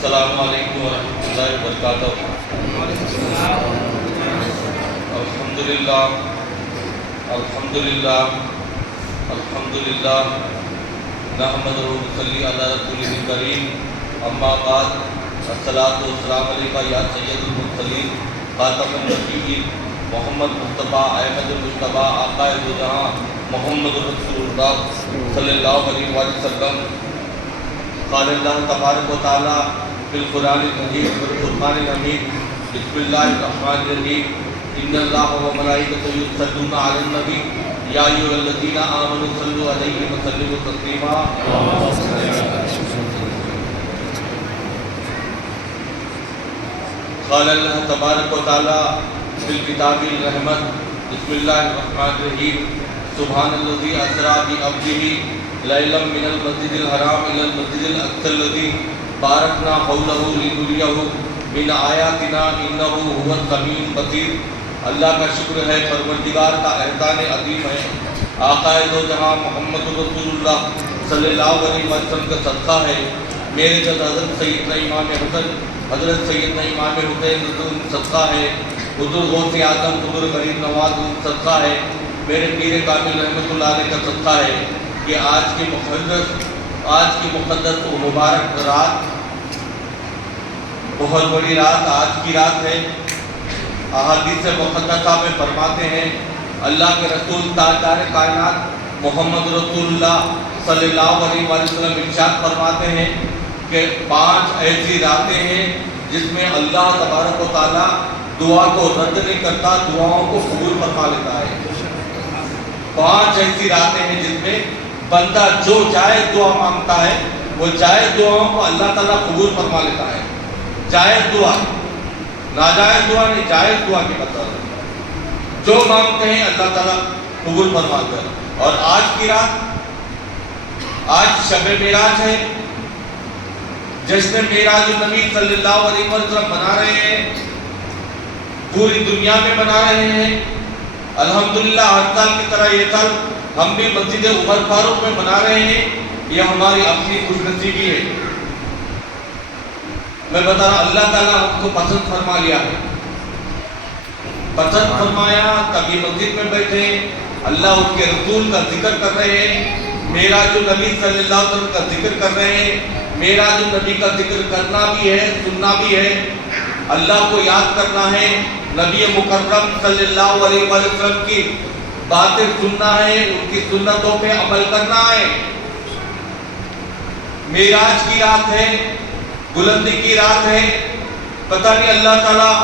السلام علیکم ورحمۃ اللہ وبرکاتہ۔ الحمدللہ الحمدللہ الحمدللہ نحمدہ و نصلی علی رسولہ الکریم، اما بعد، الصلاۃ والسلام علیکہ یا سید المرسلین خاتم النبیین محمد مصطفیٰ احمد المجتبیٰ آقا دو جہاں محمد رسول اللہ صلی اللہ علیہ وسلم۔ قال اللہ تبارک و تعالی فی القرآن المجید والفرقان الحمید، بسم اللہ الرحمن الرحیم، ان اللہ و ملائکتہ یصلون علی النبی یا ایھا الذین آمنوا صلوا علیہ وسلموا تسلیما۔ قال اللہ تبارک و تعالی فی الکتاب الرحمت، بسم اللہ الرحمن الرحیم، سبحان الذی اسریٰ بعبدہ لیلا من المسجد الحرام الی المسجد الاقصی الذی بارکنا حولہ لنریہ من آیاتنا انہ ھو السمیع البصیر۔ اللہ کا شکر ہے، پروردگار کا احسان عظیم ہے، آقا دو جہاں محمد رسول اللہ صلی اللہ علیہ وسلم کا صدقہ ہے، میرے جد حضرت سیدنا امام حسن، حضرت سیدنا امام حسین صدقہ ہے، حضور غوث اعظم، حضور غریب نواز صدقہ ہے، میرے پیر کامل رحمۃ اللہ علیہ کا صدقہ ہے کہ آج کی مقدس و مبارک رات، بہت بڑی رات آج کی رات ہے۔ احادیث مقدسہ میں فرماتے ہیں، اللہ کے رسول تاجدار کائنات محمد رسول اللہ صلی اللہ علیہ وسلم ارشاد فرماتے ہیں کہ 5 ایسی راتیں ہیں جس میں اللہ تبارک و تعالیٰ دعا کو رد نہیں کرتا، دعاؤں کو قبول فرما لیتا ہے۔ 5 ایسی راتیں ہیں جس میں بندہ جو جائز دعا مانگتا ہے، وہ جائز دعاؤں کو اللہ تعالیٰ قبول فرما لیتا ہے۔ جائز دعا، ناجائز دعا نہیں، جائز دعا کی بتا رہا ہوں، جو مانگتے ہیں اللہ تعالیٰ قبول فرماتا ہے۔ اور آج کی رات، آج شب معراج ہے، جشن معراج النبی صلی اللہ علیہ وسلم منا رہے ہیں، پوری دنیا میں منا رہے ہیں۔ الحمدللہ ہر سال کی طرح یہ سال ہم بھی مسجد عمر فاروق میں منا رہے ہیں، یہ ہماری اپنی خوش نصیبی ہے۔ میں بتا رہا ہوں، اللہ تعالیٰ ہم کو پسند فرما لیا ہے، پسند فرمایا، کبھی مسجد میں بیٹھے اللہ اس کے رسول کا ذکر کر رہے ہیں، معراج النبی صلی اللہ علیہ وسلم کا ذکر کر رہے ہیں۔ معراج النبی کا ذکر کرنا بھی ہے، سننا بھی ہے، اللہ کو یاد کرنا ہے، نبی مکرم صلی اللہ علیہ وسلم کی باتیں سننا ہے، ان کی سنتوں پہ عمل کرنا ہے۔ معراج کی رات ہے، بلندی کی رات ہے، پتہ نہیں اللہ تعالیٰ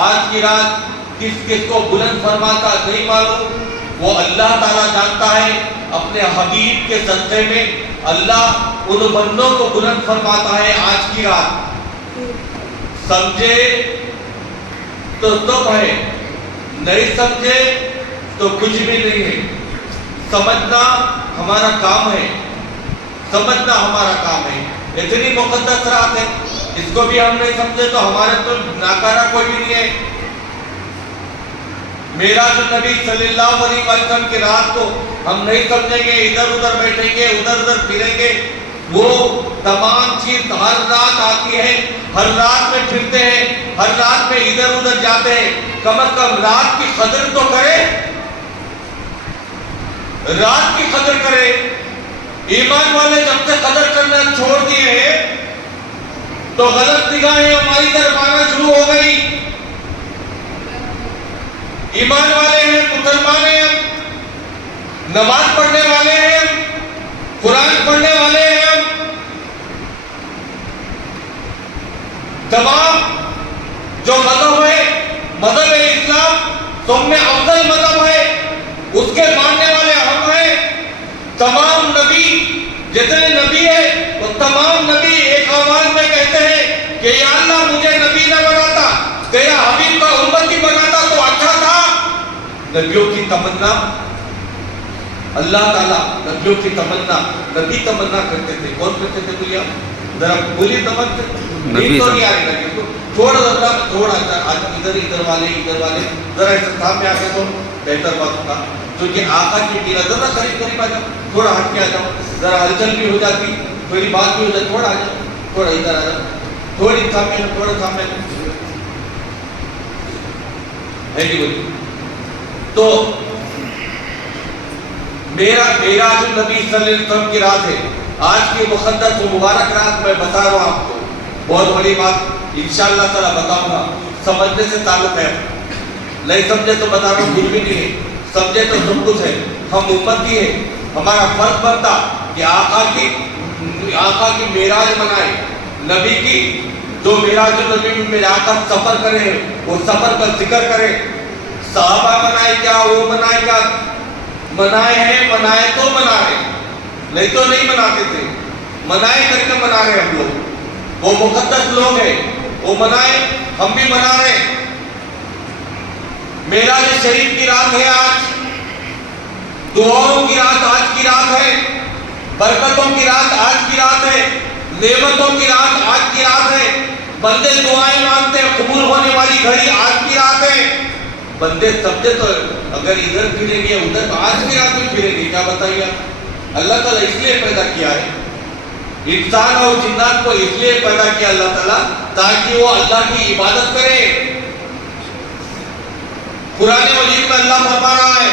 آج کی رات کس کس کو بلند فرماتا نہیں معلوم، وہ اللہ تعالیٰ جانتا ہے۔ اپنے حبیب کے صدقے میں اللہ ان بندوں کو بلند فرماتا ہے آج کی رات۔ سمجھے تو سب ہے، نہیں سمجھے تو کچھ بھی نہیں ہے۔ سمجھنا ہمارا کام ہے، سمجھنا ہمارا کام ہے۔ اتنی مقدس رات ہے، اس کو بھی ہم نہیں سمجھے تو ہمارے تو ناکارہ کوئی بھی نہیں ہے۔ معراج النبی صلی اللہ علیہ وسلم کی رات کو ہم نہیں سمجھیں گے، ادھر ادھر بیٹھیں گے، ادھر ادھر پھریں گے۔ وہ تمام چیز ہر رات آتی ہے، ہر رات میں پھرتے ہیں، ہر رات میں ادھر ادھر جاتے ہیں۔ کم از کم رات کی قدر تو کرے، رات کی قدر کرے۔ ایمان والے جب سے قدر کرنا چھوڑ دیے ہیں تو غلط نگاہیں ہماری طرف آنا شروع ہو گئی۔ ایمان والے ہیں، مسلمان ہیں، نماز پڑھنے والے ہیں، قرآن پڑھنے والے ہیں، تمام جو مذہب ہے، مذہب اسلام تم میں افضل مذہب ہے، اس کے ماننے والے ہم ہیں۔ تمام نبی جتنے نبی ہیں وہ تمام نبی ایک آواز میں کہتے ہیں کہ یا اللہ مجھے نبی نہ بناتا، تیرا حبیب کا امتی بناتا تو اچھا تھا۔ نبیوں کی تمنا، اللہ تعالیٰ نبیوں کی تمنا، نبی تمنا کرتے تھے۔ کون کرتے تھے بھیا؟ ذرا بولی تمنا، نبی تو نہیں آ رہی نبی کو تھوڑا ادھر والے ذرا سامنے آ کے تو بہتر بات ہوگا، کیونکہ آقا کی میرا ذرا قریب آ جاؤ، تھوڑا ہٹ کے آ جاؤ، ذرا ہلچل بھی ہو جاتی، تھوڑی بات بھی ہو جاتی، تھوڑا آ جاؤ، تھوڑا ادھر آ جاؤ، تھوڑی سامنے تھوڑا سامنے ہے جی بولی. تو میرا جو نبی صلی اللہ علیہ وسلم کی رات ہے, آج کی مقدس و مبارک رات میں بتا رہا ہوں آپ کو. بہت بڑی بات انشاءاللہ تعالیٰ بتاؤں گا, سمجھنے سے تعلق ہے, نہیں سمجھے تو بتا رہا ہوں کچھ بھی نہیں ہے, سمجھے تو سب کچھ ہے. ہم امتی ہیں, ہمارا فرض بنتا کہ آقا کی معراج منائے, نبی کی جو معراج نبی میں آ کر سفر کرے وہ سفر کا ذکر کرے. صحابہ منائے کیا, وہ منائے کیا, منائے ہیں, منائے تو منا رہے, نہیں تو نہیں مناتے تھے, منائے کر کے منا رہے ہم لوگ. وہ مقدس لوگ ہیں, وہ منائے, ہم بھی منا رہے. معراج شریف کی رات ہے آج, دعاؤں کی رات آج کی رات ہے, برکتوں کی رات آج کی رات ہے, نعمتوں کی رات آج کی رات ہے. بندے دعائیں مانگتے ہیں, قبول ہونے والی گھڑی آج کی رات ہے. بندے سمجھے تو اگر ادھر پھریں گے ادھر تو آج کی رات میں پھریں گے. کیا بتائیے آپ, اللہ تعالیٰ اس لیے پیدا کیا ہے, انسان اور جنات کو اس لیے پیدا کیا اللہ تعالیٰ تاکہ وہ اللہ کی عبادت کرے. قرآن مجید میں اللہ فرما رہا ہے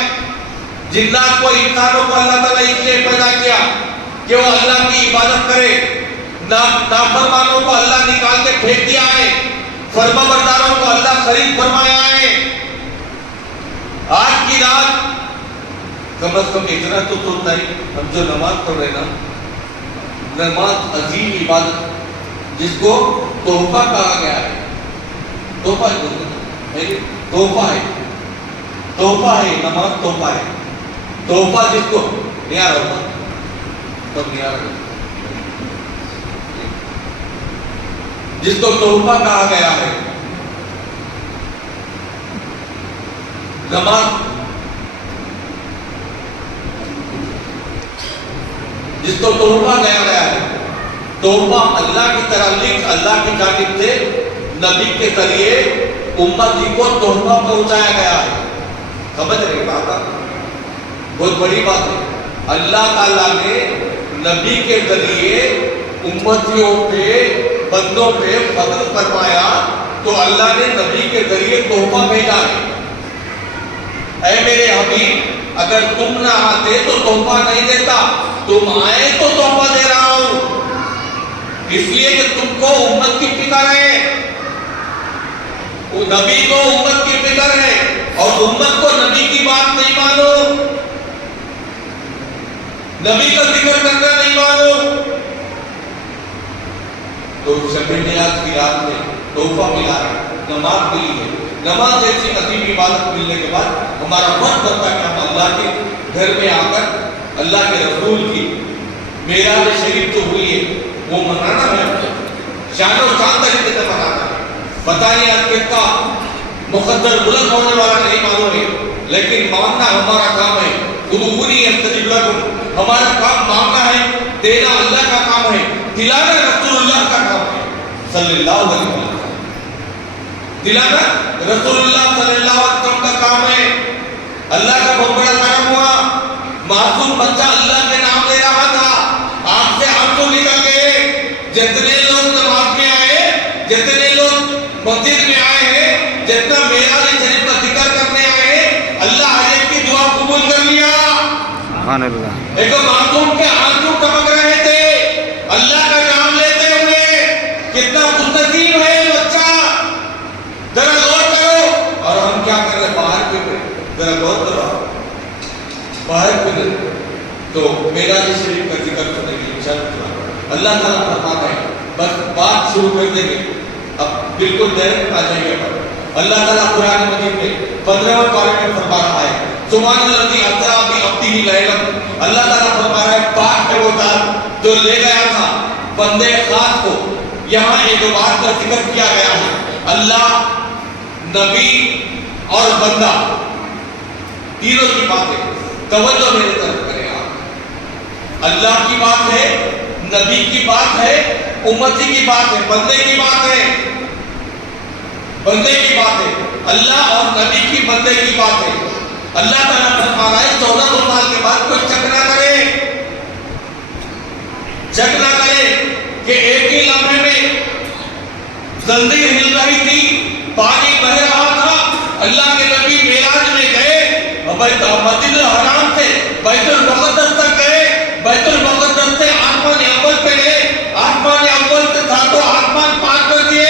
جنات کو, انسانوں کو اللہ تعالیٰ اس لیے پیدا کیا کہ وہ اللہ کی عبادت کرے. نافرمانوں کو اللہ نکال کے پھینک دیا ہے, فرما برداروں کو اللہ خرید فرمایا ہے. آج کی رات کم از کم اتنا تو سنتا ہی, ہم جو نماز پڑھ رہے نا, نماز عظیم عبادت جس کو تحفہ کہا گیا ہے. تحفہ ہے, تحفہ ہے, تحفہ ہے, نماز تحفہ ہے. تحفہ جس کو نہیں آ رہا تب نہیں آ رہا, جس کو تحفہ کہا گیا ہے. نماز جس کو تحفہ گیا ہے, تحفہ اللہ کی طرف, اللہ کی جانب سے نبی کے ذریعے امتی کو تحفہ پہنچایا گیا ہے. سمجھ رہے بات, بہت بڑی بات ہے. اللہ تعالیٰ نے نبی کے ذریعے امتیوں پہ, بندوں پہ فضل فرمایا تو اللہ نے نبی کے ذریعے تحفہ بھیجا ہے. اے میرے حبیب, اگر تم نہ آتے تو تحفہ نہیں دیتا, تم آئے تو تحفہ دے رہا ہوں. اس لیے کہ تم کو امت کی فکر ہے, نبی کو امت کی فکر ہے, اور امت کو نبی کی بات نہیں معلوم, نبی کا ذکر کرنا نہیں معلوم. تو شب نیاز کی رات میں تحفہ ملا ہے, نماز ملی ہے. نماز جیسی عظیم عبادت ملنے کے بعد ہمارا فرض بنتا ہے کہ ہم اللہ کے گھر میں آ کر اللہ کے رسول کی معراج شریف جو ہوئی ہے وہ منانا ہے, شان و شان طریقے سے منانا ہے. بتائیے آج کتنا مقدر بلند ہونے والا نہیں معلوم ہے, لیکن ماننا ہمارا کام ہے. ادعونی استجب لکم, ہمارا کام مانگنا ہے, دینا اللہ کا کام ہے, دلانا رسول اللہ کا کام ہے صلی اللہ علیہ وسلم. دلانا رسول اللہ صلی اللہ علیہ وسلم کا کام ہے. اللہ کا بہت بڑا کرم ہوا, معصوم بچہ اللہ کے نام لے رہا تھا, آنکھ سے آنسو نکل گئے. جتنے لوگ نماز میں آئے, جتنے لوگ مسجد میں آئے ہیں, جتنا معراج شریف کا ذکر کرنے آئے, اللہ ہر ایک کی دعا قبول کر لیا. سبحان اللہ. ایک معصوم کے آنسو ٹپک رہے تھے اللہ کا نام لیتے ہوئے. کتنا خوش نصیب ہے بچہ, ذرا غور کرو. اور ہم کیا کر رہے, باہر پھر رہے, ذرا غور کرو, باہر پھر رہے. تو معراج شریف کا ذکر کرنے کی انشاءاللہ اللہ تعالیٰ فرماتا ہے, بس بات شروع کر دیں گے, اب بالکل ڈائریکٹ آ جائیں گے. اللہ تعالیٰ قرآن مجید میں 15ویں پارے میں فرما رہا ہے سبحان الذی اسریٰ بعبدہ لیلا. اللہ تعالیٰ فرما رہا ہے پاک ہے وہ ذات جو لے گیا تھا بندے خاص کو. یہاں ایک بات کا ذکر کیا گیا ہے, اللہ, نبی اور بندہ تینوں کی بات ہے. توجہ میرے طرف کریں آپ, اللہ کی بات ہے, نبی کی بات ہے, امتی کی بات ہے, بندے کی بات ہے, بندے کی بات ہے. اللہ اور نبی کی, بندے کی بات ہے. اللہ تعالیٰ فرما رہا ہے 1400 سال کے بعد کوئی شک نہ کرے, شک نہ کرے کہ ایک ہی لمحے میں زنجیر ہل رہی تھی، پانی بہ رہا تھا، اللہ کے نبی معراج میں گئے، مسجد الحرام سے بیت المقدس تک گئے، بیت المقدس سے آسمان اول پہ گئے، آسمان اول سے ساتوں آسمان پار کر دیے،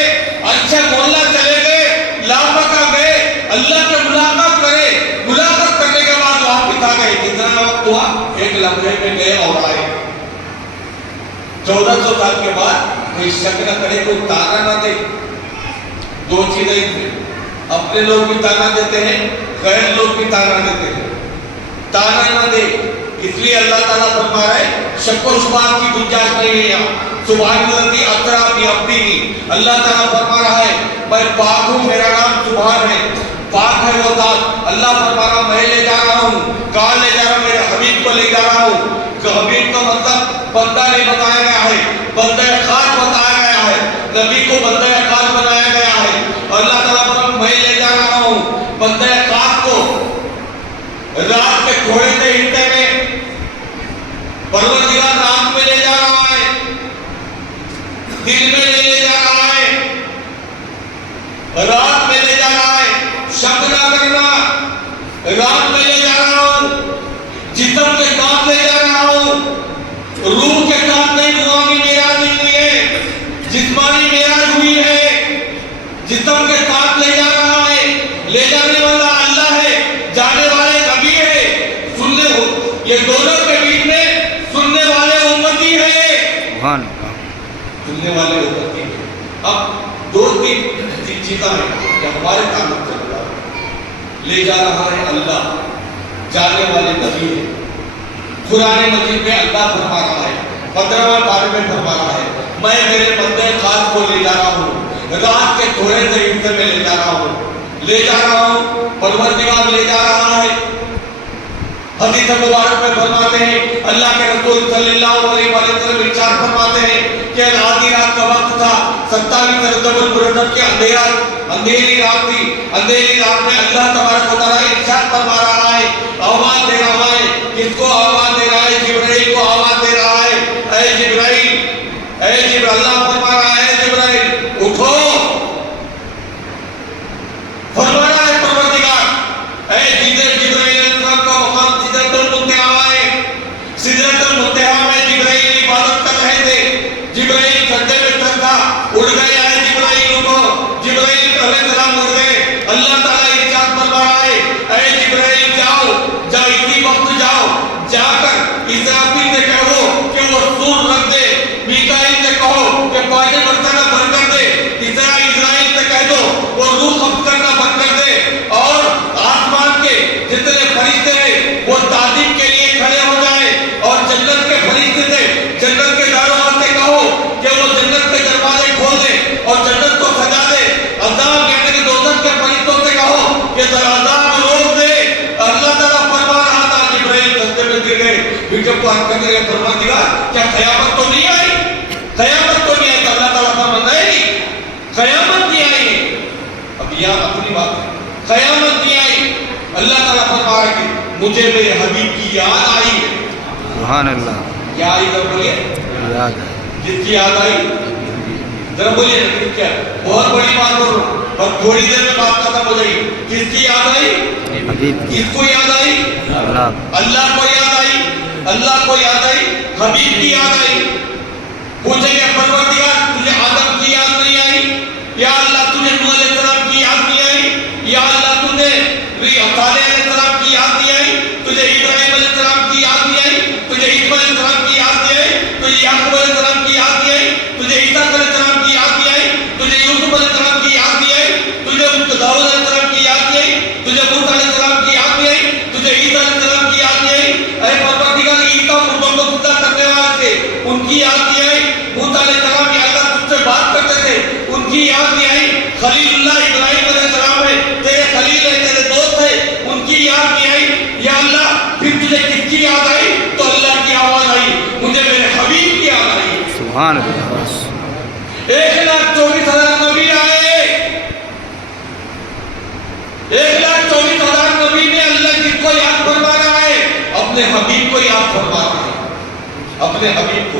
اچھے مولا چلے گئے، لاپتہ گئے، اللہ سے ملاقات کرے، ملاقات کرنے کے بعد واپس آ گئے۔ کتنا وقت ہوا؟ ایک لمحے میں گئے اور آئے۔ 1400 سال کے بعد کوئی شک نہ کرے، کوئی تانا نہ دے۔ دو چیزیں تھے، اپنے لوگ بھی تانا دیتے ہیں، غیر لوگ بھی تانا دیتے ہیں۔ تانا نہ دے، اس لیے اللہ تعالیٰ فرما رہا ہے شک و شبہات کی گنجائش نہیں ہے یہاں۔ سبحان الذی اسری بعبدہ، اللہ تعالیٰ فرما رہا ہے میں پاک ہوں، میرا نام سبحان ہے، پاک ہے وہ ذات۔ اللہ فرما رہا میں لے جا رہا ہوں، کہاں لے جا رہا ہوں؟ میرے حبیب کو لے جا رہا ہوں۔ حبیب کا مطلب بندہ نہیں بتایا گیا ہے، بندہ خاص بتایا گیا ہے، نبی کو بندہ خاص بنایا گیا ہے۔ اللہ تعالیٰ فرما میں لے جا رہا ہوں بندہ خاص کو رات کے تھوڑے سے حصے میں، پروردگار رات میں لے جا رہا ہے، دن میں لے جا رہا ہے، رات میں لے جا رہا ہے، شک نہ کرنا، رات میں لے جا رہا ہوں، جسم کے ساتھ لے جا رہا ہوں، روح کے ساتھ نہیں، روحانی معراج نہیں ہوئی ہے، جسمانی معراج ہوئی ہے، جسم کے ساتھ لے جا رہا ہے، لے جانے والا اللہ ہے، جانے والے نبی ہے، سننے یہ دونوں کے بیچ میں سننے والے امتی ہے، سننے والے امتی ہے۔ اب دو تین چیزیں ہیں کہ ہمارے تعلق سے اللہ لے جا رہا ہے، اللہ جانے والے نبی ہے۔ قرآن مجید میں اللہ فرما رہا ہے، 15واں پارے میں فرما رہا ہے میں میرے بندے خاص کو لے جا رہا ہوں، رات کے تھوڑے سے حصے میں لے جا رہا ہوں، لے جا رہا ہوں، پروردگار لے جا رہا ہے۔ حدیث مبارک میں فرماتے ہیں، اللہ کے رسول صلی اللہ علیہ وسلم ارشاد فرماتے ہیں کہ آدھی رات کا وقت تھا، 27 رجب المرجب کے اندھیری رات تھی، اندھیری رات میں اللہ تبارک و تعالیٰ ارشاد فرما رہا ہے، آواز دے رہا ہے، کس کو آواز دے رہا ہے؟ جبرائیل کو آواز دے رہا ہے، اے جبرائیل، اے جبرائیل، اللہ فرما رہا ہے اے جبرائیل اٹھو، فرما رہا ہے پروردگار اے جبرائیل السلام کا مقام سدرۃ المنتہا ہے، سدرۃ المنتہا میں جبرائیل عبادت کر رہے تھے، جبرائیل سجدے میں سر تھا، اڑ گئے اے جبرائیل اٹھو، جبرائیل علیہ السلام اڑ گئے، اللہ تعالیٰ ارشاد فرما رہا ہے اے جبرائیل جاؤ، اسی وقت جاؤ، جا کر اسرافیل سے کہو کہ وہ سور رکھ دے، میکائیل سے کہو کہ پاجے برتنا بند کر دے، اسرائیل سے کہہ دو وہ روح قبض کرنا بند کر دے، اور آسمان کے جتنے فرشتے ہیں وہ تعظیم کے لیے کھڑے ہو جائیں، اور جنت کے فرشتے سے جنت کے داروغ سے کہو کہ وہ جنت کے دروازے کھول دے اور جنت کو سجا دے، عذاب یعنی کہ دوزخ کے فرشتوں سے کہو کہ عذاب روک دے۔ اللہ تعالیٰ فرما رہا تھا جبرائیل سجدے میں گر گئے، پھر جب وہ حرکت کرے پروردگار کیا قیامت تو نہیں آئی؟ قیامت تو نہیں آئی؟ اللہ تعالیٰ فرماتا ہے نہیں، قیامت نہیں آئی ہے۔ اب یہ اپنی بات ہے، قیامت نہیں آئی، اللہ تعالیٰ فرما رہا ہے کہ مجھے میرے حبیب کی یاد آئی۔ سبحان اللہ، کیا آئی؟ ذرا بولیے، یاد ہے، جس کی یاد آئی ذرا بولیے، کیا بہت بڑی بات بول رہا ہوں اور تھوڑی دیر میں بات ختم ہو جائے گی۔ کس کی یاد آئی؟ حبیب کی، کس کو یاد آئی؟ اللہ کو یاد آئی، اللہ کو یاد آئی، حبیب کی یاد آئی۔ پوچھیں گے پروردگار تجھے آدم کی یاد نہیں آئی؟ یا اللہ تجھے نوح علیہ السلام کی یاد نہیں آئی؟ یا اللہ تجھے صالح علیہ السلام کی یاد نہیں آئی؟ تجھے ابراہیم علیہ السلام کی یاد نہیں آئی؟ تجھے عیسیٰ علیہ السلام کی یاد نہیں آئی؟ تجھے یعقوب علیہ السلام کی یاد نہیں آئی؟ تجھے عیسیٰ علیہ السلام کی یاد نہیں آئی؟ تجھے یوسف علیہ السلام کی یاد نہیں آئی؟ تجھے داؤد علیہ السلام کی یاد نہیں آئی؟ تجھے موسیٰ علیہ السلام کی یاد نہیں آئی؟ تجھے عیسیٰ علیہ السلام کی یاد نہیں آئی؟ اے پروردگار عیسیٰ مردوں کو زندہ کرنے والے تھے، ان کی یاد نہیں آئی؟ موسیٰ علیہ السلام یا اللہ تجھ سے بات کرتے تھے، ان کی یاد نہیں آئی؟ خلیل اللہ ابراہیم علیہ السلام ہے، تیرے خلیل ہے، تیرے دوست ہے، ان کی یاد نہیں آئی؟ یا اللہ پھر تجھے کس کی یاد آئی؟ تو اللہ کی آواز آئی، مجھے میرے حبیب کی یاد آئی۔ سبحان اللہ، 1,24,000 نبی آئے، 1,24,000 نبی میں اللہ کس کو یاد فرما رہا ہے؟ اپنے حبیب کو یاد فرما رہا ہے، اپنے حبیب کو۔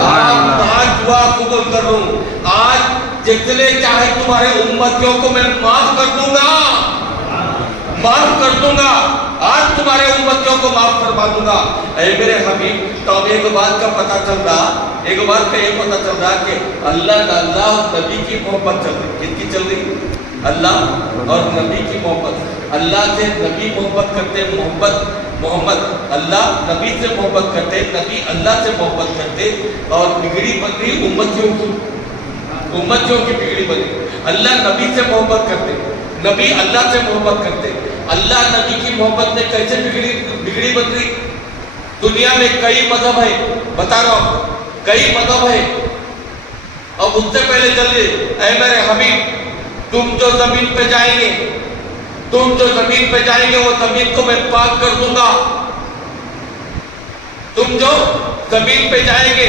آج دعا قبول کر رہا ہوں. آج جتنے چاہے تمہارے امتیوں کو میں معاف کر دوں گا، معاف کر دوں گا. آج تمہارے امتیوں کو معاف فرما دوں گا. اے میرے حبیب، تو اب ایک بات کا پتہ چل رہا، ایک بات کا یہ پتہ چل رہا کہ اللہ نبی کی محبت چل رہی. کن کی چل رہی؟ اللہ اور نبی کی محبت. اللہ سے نبی محبت کرتے، محمد اللہ نبی سے محبت کرتے، نبی اللہ سے محبت کرتے، اور بگڑی بن رہی امتیوں کی بگڑی بن رہی. اللہ نبی سے محبت کرتے، نبی اللہ سے محبت کرتے. اللہ نبی کی محبت میں کیسے بگڑی بن رہی؟ دنیا میں کئی مذہب ہے، بتا رہا ہوں کئی مذہب ہے، اور اس سے پہلے چل رہے. اے میرے حبیب، تم جو زمین پہ جائیں گے، تم جو زمین پہ جائیں گے، وہ زمین کو میں پاک کر دوں گا. تم جو زمین پہ جائیں گے،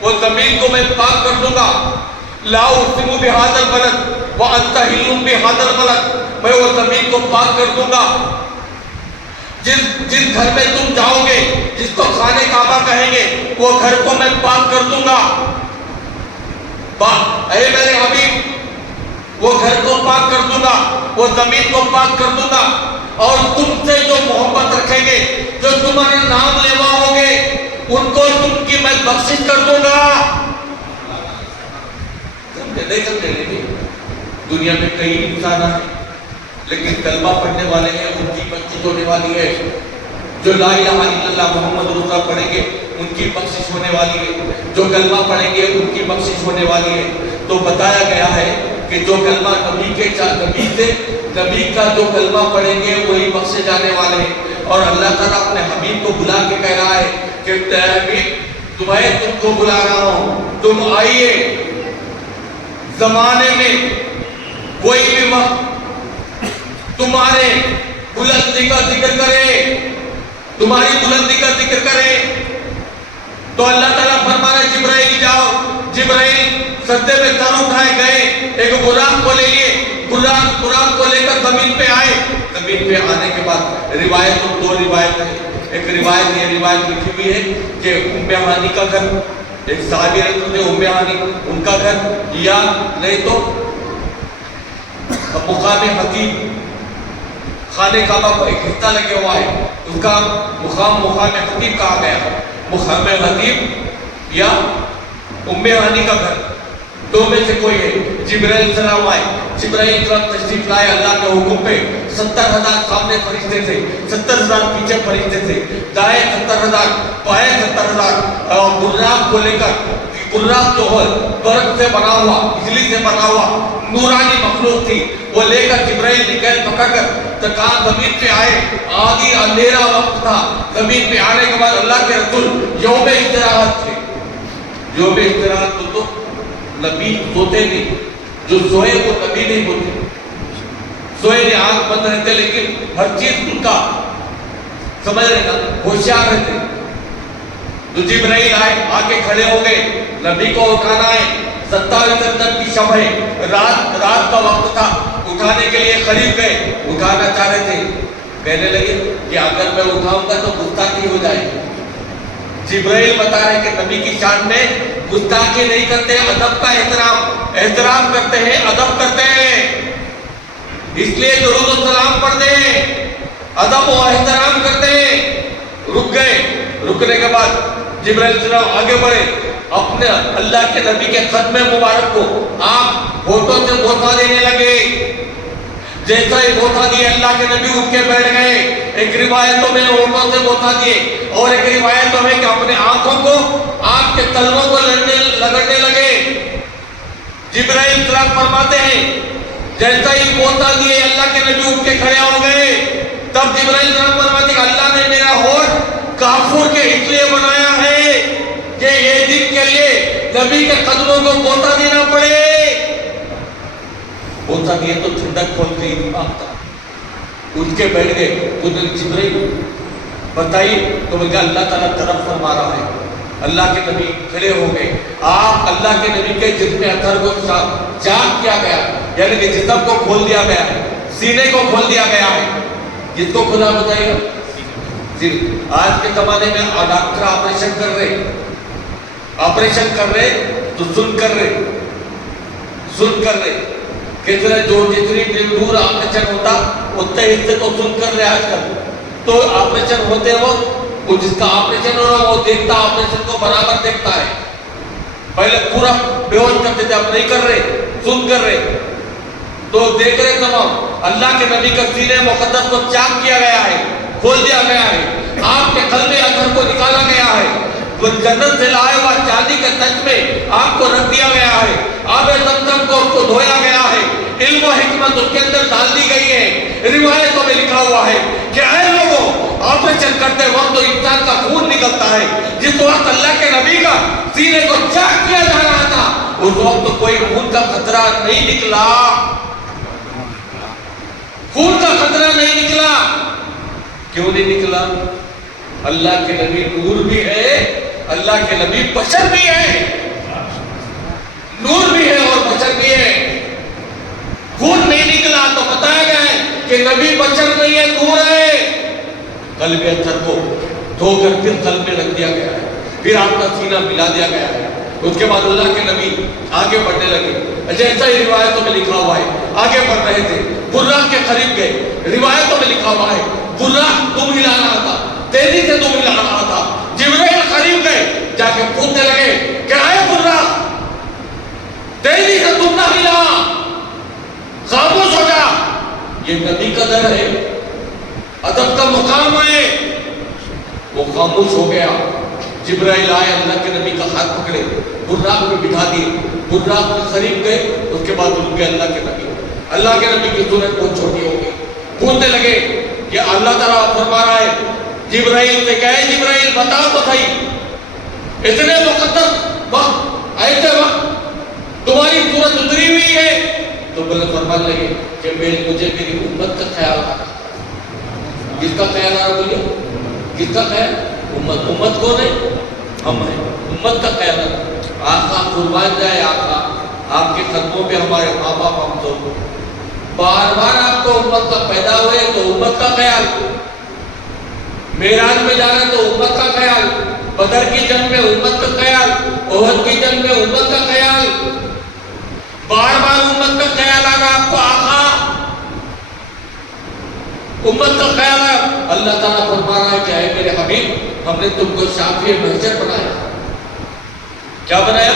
وہ زمین کو میں پاک کر دوں گا. لا اقسم بہذا البلد وانت حل بہذا البلد، میں وہ زمین کو پاک کر دوں گا. جس گھر میں تم جاؤ گے، جس کو خانہ کعبہ کہیں گے، وہ گھر کو میں پاک کر دوں گا. اے میرے حبیب، وہ گھر کو پاک کر دوں گا، وہ زمین کو پاک کر دوں گا. اور تم سے جو محبت رکھیں گے، جو تمہارے نام لیوا ہوں گے، ان کو تم کی میں بخشش کر دوں گا. نہیں سمجھے نہیں؟ دنیا میں کئی انسان ہیں، لیکن کلمہ پڑھنے والے ہیں، ان کی بخشش ہونے والی ہے. جو لا الہ الا اللہ محمد رسول اللہ پڑھیں گے، ان کی بخشش ہونے والی ہے. جو کلمہ پڑھیں گے، ان کی بخشش ہونے والی ہے. تو بتایا گیا ہے کہ جو کلمہ نبی کا جو کلمہ پڑھیں گے، وہی بخشے جانے والے ہیں. اور اللہ تعالیٰ اپنے حبیب کو بلا کے کہہ رہا ہے کہ حبیب، تم کو بلا رہا ہوں، تم آئیے. زمانے میں کوئی بھی وقت تمہارے بلندی کا ذکر کرے، تمہاری بلندی کا ذکر کرے، تو اللہ تعالیٰ فرمانا جبرائیل جاؤ. جبرائیل سجدے میں سر اٹھائے گئے، ایک براق کو لے لیے، براق کو لے کر زمین پہ آئے. زمین پہ آنے کے بعد روایت، دو روایت ہے. ایک روایت یہ روایت لکھی ہوئی ہے کہ ام ہانی کا گھر، ایک صحابی رہتے تھے ام ہانی، ان کا گھر، یا نہیں تو مقام حتیب، خانہ کعبہ کو ایک حصہ لگے ہوا ہے، اس کا مقام حتیب کہا گیا. مقام حتیب یا ام ہانی کا گھر، دو میں سے کوئی ہے. جبرائیل السلام آئے، جبرائیل السلام تشریف لائے اللہ کے حکم پہ. 70,000 سامنے فرشتے تھے، 70,000 پیچھے فرشتے تھے، دائیں 70,000 بائیں 70,000. اور براق کو لے کر، براق جو ہے برق سے بنا ہوا، بجلی سے بنا ہوا نورانی مخلوق تھی، وہ لے کر جبرائیل نکل پکڑ کر تکان زمین پہ آئے. آدھی اندھیرا وقت تھا. زمین پہ آنے کے بعد اللہ کے رسول یوم استراحت تھے. یوم استراحت تو نبی سوتے نہیں، جو سوئے وہ نبی نہیں ہوتے. سوئے نے آنکھ بند رہتے، لیکن ہر چیز ان کا سمجھ رہے نا، ہوشیار رہتے. تو جبرائیل آئے، آکے کھڑے ہو گئے، نبی کو اٹھانا ہے. 27 تک کی شب ہے، رات کا وقت تھا. اٹھانے کے لیے قریب گئے، اٹھانا چاہ رہے تھے. کہنے لگے کہ اگر میں اٹھاؤں گا تو گستاخی ہو جائے گی. جبرائیل بتا رہے کہ نبی کی شان میں گستاخی نہیں کرتے، ادب کا احترام کرتے ہیں، ادب کرتے ہیں. اس لیے درود و سلام پڑھتے ہیں، ادب و احترام کرتے ہیں. رک گئے. رکنے کے بعد جبرائیل السلام آگے بڑھے، اپنے اللہ کے نبی کے قدم مبارک کو آپ ہونٹوں سے بوسہ دینے لگے. جیسا ہی بوسہ دیے، اللہ کے نبی اٹھ کے بیٹھ گئے. ایک روایتوں میں ہونٹوں سے بوسہ دیے، اور ایک روایتوں میں کہ اپنے آنکھوں کو آپ کے تلووں کو لگڑنے لگے. جبرائیل السلام فرماتے ہیں جیسا ہی بوسہ دیے، اللہ کے نبی اٹھ کے کھڑے ہو گئے. تب جبرائیل السلام فرماتے ہیں کہ اللہ نے میرا ہونٹ کافور کے اس لیے بنایا ہے کہ یہ دن کے لیے نبی کے قدموں کو بوسہ دینا پڑے. بوسہ دیے تو ٹھنڈک کھول گئی دماغ کا. اٹھ کے بیٹھ گئے. جبرائیل بتائیے، تو بلکہ اللہ تعالیٰ طرف فرما رہا ہے. اللہ کے نبی کھڑے ہو گئے. آپ اللہ کے نبی کے جسم اطہر کو چاک کیا گیا، یعنی کہ جسم کو کھول دیا گیا ہے، سینے کو کھول دیا گیا ہے. جس کو کھلا بتائیے گا. آج کے زمانے میں ڈاکٹر آپریشن کر رہے، آپریشن کر رہے تو ظلم کر رہے کتنے جو جتنی دور آپریشن ہوتا اتنے حصے کو ظلم کر رہے آج کل. تو آپریشن ہوتے وقت وہ جس کا آپریشن ہو رہا وہ دیکھتا آپریشن کو برابر دیکھتا ہے. پہلے پورا بے ہوش کرتے تھے اب نہیں کر رہے ظلم کر رہے. تو دیکھ رہے تمام اللہ کے نبی کا سینہ مقدس کو چاک کیا گیا ہے کھول دیا گیا ہے آپ کے قلب اطہر کو نکالا گیا ہے وہ جنت سے لائے ہوا چاندی کے تج میں آپ کو رکھ دیا گیا ہے آب زمزم کو اس کو دھویا گیا ہے علم و حکمت اس کے اندر ڈال دی گئی ہے. روایتوں میں لکھا ہوا ہے کہ اے لوگوں آپریشن کرتے وقت تو انسان کا خون نکلتا ہے. جس وقت اللہ کے نبی کا سینے کو چاک کیا جا رہا تھا اس وقت تو کوئی خون کا خطرہ نہیں نکلا خون کا خطرہ نہیں نکلا. کیوں نہیں نکلا؟ اللہ کے نبی نور بھی ہے اللہ کے نبی بشر بھی ہے نور بھی ہے اور بشر بھی ہے. خون نہیں نکلا تو بتایا گیا ہے کہ نبی بشر نہیں ہے نور ہے. قلب اطہر کو دھو کر پھر قلب میں رکھ دیا گیا ہے پھر آپ کا سینہ ملا دیا گیا ہے. اس کے بعد اللہ کے نبی آگے بڑھنے لگے. جیسا ہی روایتوں میں لکھا ہوا ہے آگے بڑھ رہے تھے براق کے قریب گئے. روایتوں میں لکھا ہوا ہے براق دم ہلا رہا تھا تیزی سے دم ہلا رہا تھا. جبرائیل قریب گئے جا کے پوچھنے لگے کہ اے براق تیزی سے دم نہ ہلا خاموش ہو جا. یہ نبی کا در ہے ادب کا مقام ہے. وہ خاموش ہو گیا. جبرائیل آئے اللہ کے نبی کا ہاتھ پکڑے براق میں بٹھا دیے. براق میں قریب گئے اس کے بعد رک گئے اللہ کے نبی کی صورت بہت چھوٹی ہو گئی. پوچھنے لگے کہ اللہ تعالیٰ فرما رہا ہے جبرائیل سے کہے جبرائیل بتاؤ تو صحیح اتنے مقدس وقت ایسے وقت تمہاری صورت اتری ہوئی ہے. تو بلند فرمانے لگے کہ مجھے میری امت کا خیال آ رہا. کس کا خیال آ رہا بولیے کس کا خیال؟ امت کون ہے؟ ہم ہیں. امت کا خیال آ رہا. آقا قربان جائے آقا آپ کے قدموں پہ ہمارے ماں باپ ہم سب بار بار آپ کو امت کا پیدا ہوئے تو امت کا خیال معراج میں جانا تو امت کا خیال بدر کی جنگ میں امت کا خیال احد کی جنگ میں امت کا خیال بار بار امت کا خیال آ رہا آپ کو آقا امت کا خیال ہے. اللہ تعالیٰ فرما رہا ہے کہ اے میرے حبیب ہم نے تم کو شافی محشر بنایا. کیا بنایا؟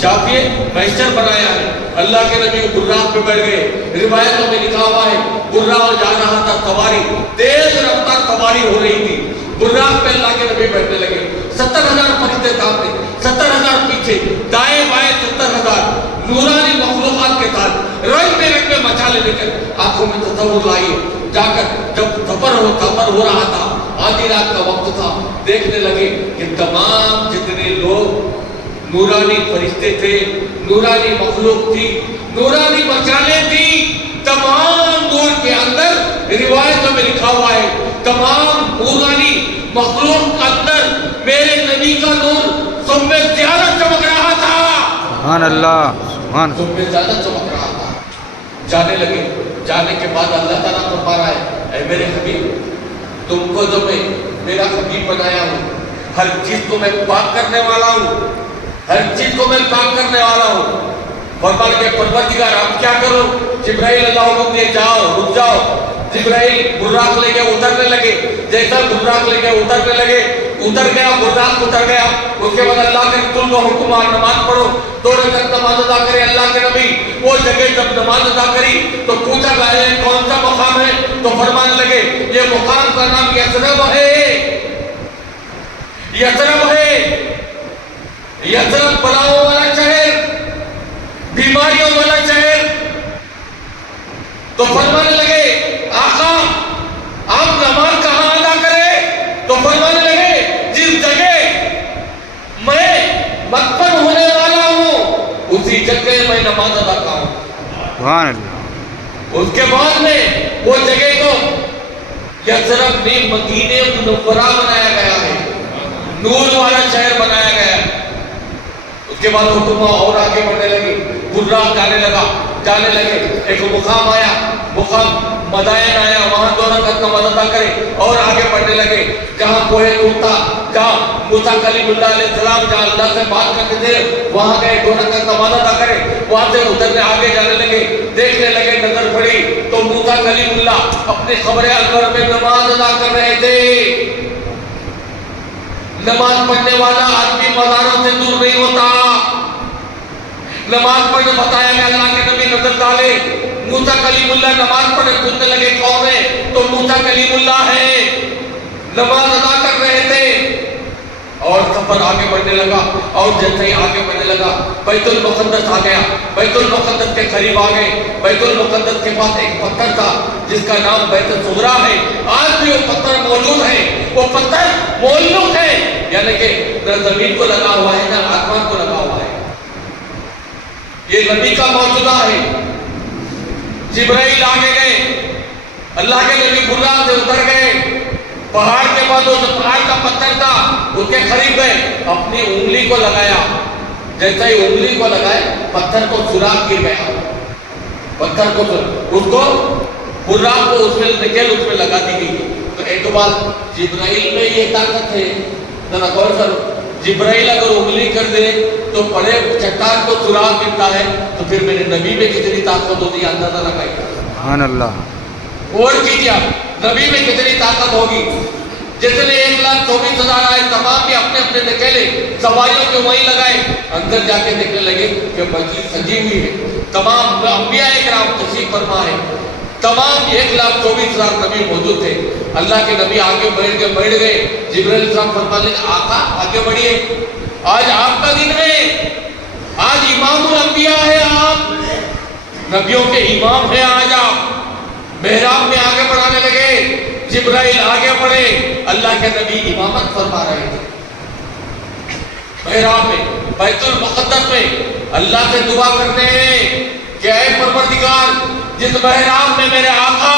شافی محشر بنایا ہے. اللہ کے نبی براق پہ بیٹھ گئے. روایتوں میں لکھا ہوا ہے براق جا رہا تھا سواری تیز رفتار سواری ہو رہی تھی. براق پہ اللہ کے نبی بیٹھنے لگے. 70,000 فرشتے سامنے 70,000 پیچھے دائیں بائیں 70,000 نورانی مخلوقات کے ساتھ رنگ میں رنگ میں مچالے لے کر آنکھوں میں تصور لائیے. جا کر جب سفر ہو رہا تھا آدھی رات کا وقت تھا دیکھنے لگے کہ تمام جتنے لوگ نورانی فرشتے تھے نورانی مخلوق تھی نورانی مچالے تھی تمام نور کے اندر. روایتوں میں لکھا ہوا ہے تمام نورانی مخلوق کے اندر میرے نبی کا نور سب میں زیادہ چمک رہا تھا. سبحان اللہ سبحان سب میں زیادہ چمک رہا تھا. جانے لگے. جانے کے بعد اللہ تعالیٰ فرما رہا ہے اے میرے حبیب تم کو جو میں میرا حبیب بنایا ہوں ہر چیز کو میں پاک کرنے والا ہوں ہر چیز کو میں پاک کرنے والا ہوں. فرمان کے پروردگار آپ کیا کرو جبرائیل اللہ حکم دے جاؤ رک جاؤ. جبرائیل براق لے کے اترنے لگے. جیسا براق لے کے اترنے لگے اتر گیا براق اتر گیا. اس کے بعد اللہ کے رسول کو حکم نماز پڑھو 2 رکعت نماز ادا کرے. اللہ کے نبی وہ جگہ جب نماز ادا کری تو پوچھا گیا کون سا مقام ہے تو فرمانے لگے یہ مقام کا نام یثرب ہے. یثرب ہے. یثرب بلاؤں والا شہر بیماریوں والا شہر. تو فرمانے لگے آقا آپ نماز کہاں ادا کرے تو فرمانے لگے جس جگہ میں مدفن ہونے والا ہوں اسی جگہ میں نماز ادا کروں. سبحان اللہ. اس کے بعد میں وہ جگہ کو یثرب میں مدینہ منورہ بنایا گیا ہے نور والا شہر بنایا گیا ہے. اس کے بعد حکم اور آگے بڑھنے لگے. براق جانے لگے. ایک مقام آیا. مقام مدائن آیا، وہاں 2 رکعت نماز ادا کرے اور آگے بڑھنے لگے. جہاں کوہ طور تھا، جہاں موسیٰ کلیم اللہ علیہ السلام جہاں اللہ سے بات کرتے تھے، وہاں گئے 2 رکعت نماز ادا کرے. وہاں سے اترنے آگے جانے لگے، دیکھنے لگے، نظر پڑی تو موسیٰ کلیم اللہ اپنے قبر انور میں نماز ادا کر رہے تھے. نماز پڑھنے والا آدمی مزاروں سے دور نہیں ہوتا. نماز پڑھنے بتایا کہ اللہ کے نبی نظر ڈالے، موسیٰ کلیم اللہ نماز پڑھے، پوچھنے لگے کون ہے؟ تو موسیٰ کلیم اللہ ہے، نماز ادا کر رہے تھے. اور سفر آگے بڑھنے لگا، اور جیسے ہی آگے بڑھنے لگا بیت المقدس آ گیا. بیت المقدس کے قریب آ گئے. بیت المقدس کے پاس ایک پتھر تھا جس کا نام بیت الصغریٰ ہے. آج بھی وہ پتھر موجود ہے. وہ پتھر مولوک ہے، یعنی کہ نہ زمین کو لگا ہوا ہے نہ آسمان کو لگا ہوا ہے. یہ نبی کا موجودہ ہے. جبرائیل آگے گئے، اللہ کے نبی براق سے اتر گئے. پہاڑ کے بعد وہ جو پہاڑ کا پتھر تھا اس کے قریب گئے، اپنی انگلی کو لگایا. جیسا ہی انگلی کو لگائے پتھر کو سوراخ گر گیا. پتھر کو اس کو براق کو اس میں نکل اس میں لگا دی گئی. تو ایک بات جبرائیل میں یہ طاقت ہے، ذرا غور کرو. جبرائیل اگر انگلی کر دے تو پڑے چٹان کو سوراخ ملتا ہے، تو پھر میرے نبی میں کتنی طاقت ہوتی ہے اندازہ لگائیے. سبحان اللہ. اور کیجیے نبی میں کتنی طاقت ہوگی. جتنے 1,24,000 آئے تمام بھی اپنے اپنے نکلے سواریوں کے وہیں لگائے. اندر جا کے دیکھنے لگے کہ مجلس سجی ہوئی ہے. تمام انبیاء کرام تشریف فرما ہے. تمام 1,24,000 نبی موجود تھے. اللہ کے نبی آگے بڑھ گئے. جبرائیل علیہ السلام فرمانے لگے آقا آگے بڑھیے، آج آپ کا دن ہے، آج امام الانبیاء ہے، آپ نبیوں کے امام ہیں. آج آپ محراب میں آگے بڑھانے لگے. جبرائیل آگے بڑھے، اللہ کے نبی امامت فرما رہے تھے. محراب میں بیت المقدس میں اللہ سے دعا کرتے ہیں کہ اے پروردگار، جس محراب میں میرے آقا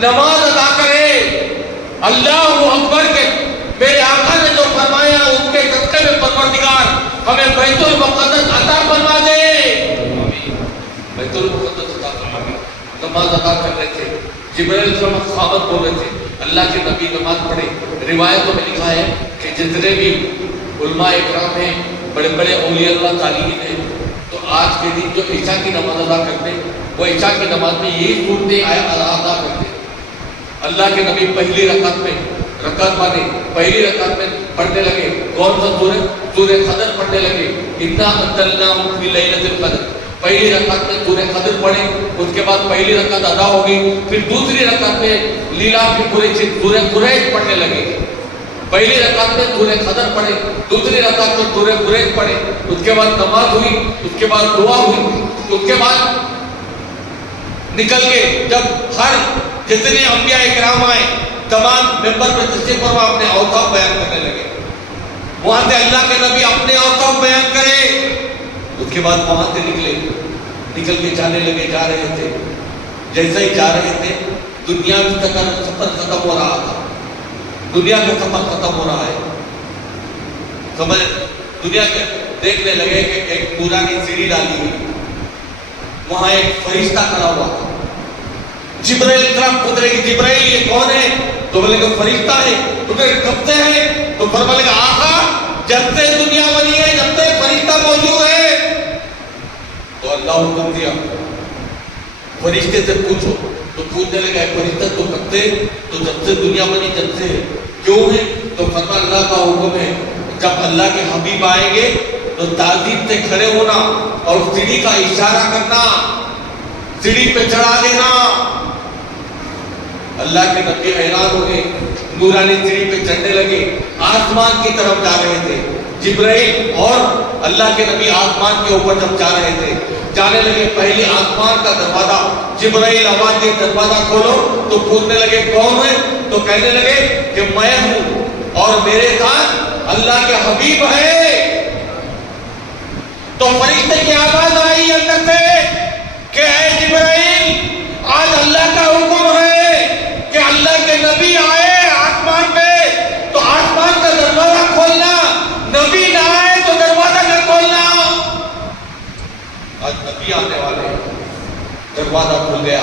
نماز ادا کرے، اللہ اکبر کے میرے آقا نے جو فرمایا اس کے صدقے میں پروردگار ہمیں بیت المقدس عطا فرما دے. بیت المقدس عطا فرما دے. نماز ادا کر رہے تھے. جبرائیل علیہ السلام صحابت بول رہے تھے. اللہ کے نبی نماز پڑھے. روایتوں میں لکھا ہے کہ جتنے بھی علماء اکرام ہیں، بڑے بڑے اولیاء اللہ صالحین ہیں، تو آج کے دن جو عشاء کی نماز ادا کرتے ہیں وہ عشاء کی نماز میں یہی صورتیں ادا کرتے ہیں. اللہ کے نبی پہلی رکعت میں پہلی رکعت میں پڑھنے لگے. کون سا سورہ قدر پڑھنے لگے. انا انزلناہ فی لیلۃ القدر. پہلی رکعت میں سورہ قدر پڑھے. اس کے بعد پہلی رکعت ادا ہوگی. پھر دوسری رکعت میں لیلاف کی سورہ قریش پڑھنے لگے. پہلی رکعت میں سورہ قدر پڑھے، دوسری رکعت میں سورہ قریش پڑھے. اس کے بعد نماز ہوئی، اس کے بعد دعا ہوئی. اس کے بعد نکل کے جب ہر جتنے انبیاء اکرام آئے تمام ممبر میں تشریف فرما اپنے اوصاف بیان کرنے لگے. وہاں سے اللہ کے نبی اپنے اوصاف بیان کرے. اس کے بعد وہاں سے نکل کے جانے لگے. جا رہے تھے، جیسے ہی جا رہے تھے دنیا کا سفر ختم ہو رہا تھا. دنیا کا سفر ختم ہو رہا ہے. سمجھ دنیا کے دیکھنے لگے کہ ایک نورانی سیڑھی ڈالی ہوئی، وہاں ایک فرشتہ کھڑا ہوا تھا. جبرائیل طرف پوچھ رہے کہ جبرائیل یہ کون ہے؟ تو بولے کہ فرشتہ ہے. تو کب سے ہے؟ تو فرمانے لگا آقا جب سے دنیا بنی ہے، جب سے فرشتہ موجود ہے. تو اللہ حکم دیا فرشتے سے پوچھو. تو پوچھنے لگا فرشتہ تو کب سے؟ تو جب سے دنیا بنی جب سے ہے. کیوں ہے؟ تو فرما اللہ کا حکم ہے جب اللہ کے حبیب آئیں گے تو تعظیم سے کھڑے ہونا اور سیڑھی کا اشارہ کرنا، سیڑھی پہ چڑھا دینا. اللہ کے نبی حیران ہو گئے. نورانی سیڑھی پہ چڑھنے لگے. آسمان کی طرف جا رہے تھے. جبرائیل اور اللہ کے نبی آسمان کے اوپر جب جا رہے تھے جانے لگے. پہلے آسمان کا دروازہ جبرائیل آواز دے دروازہ کھولو. تو پوچھنے لگے کون ہے؟ تو کہنے لگے کہ میں ہوں اور میرے ساتھ اللہ کے حبیب ہے. تو فرشتے کی آواز آئی اندر سے کہ اے جبرائیل آج اللہ کا حکم ہے کہ اللہ کے نبی آئے آسمان پہ تو آسمان کا دروازہ کھولنا. نبی نہ آئے تو دروازہ نہ کھولنا. آج نبی آنے والے، دروازہ کھل گیا.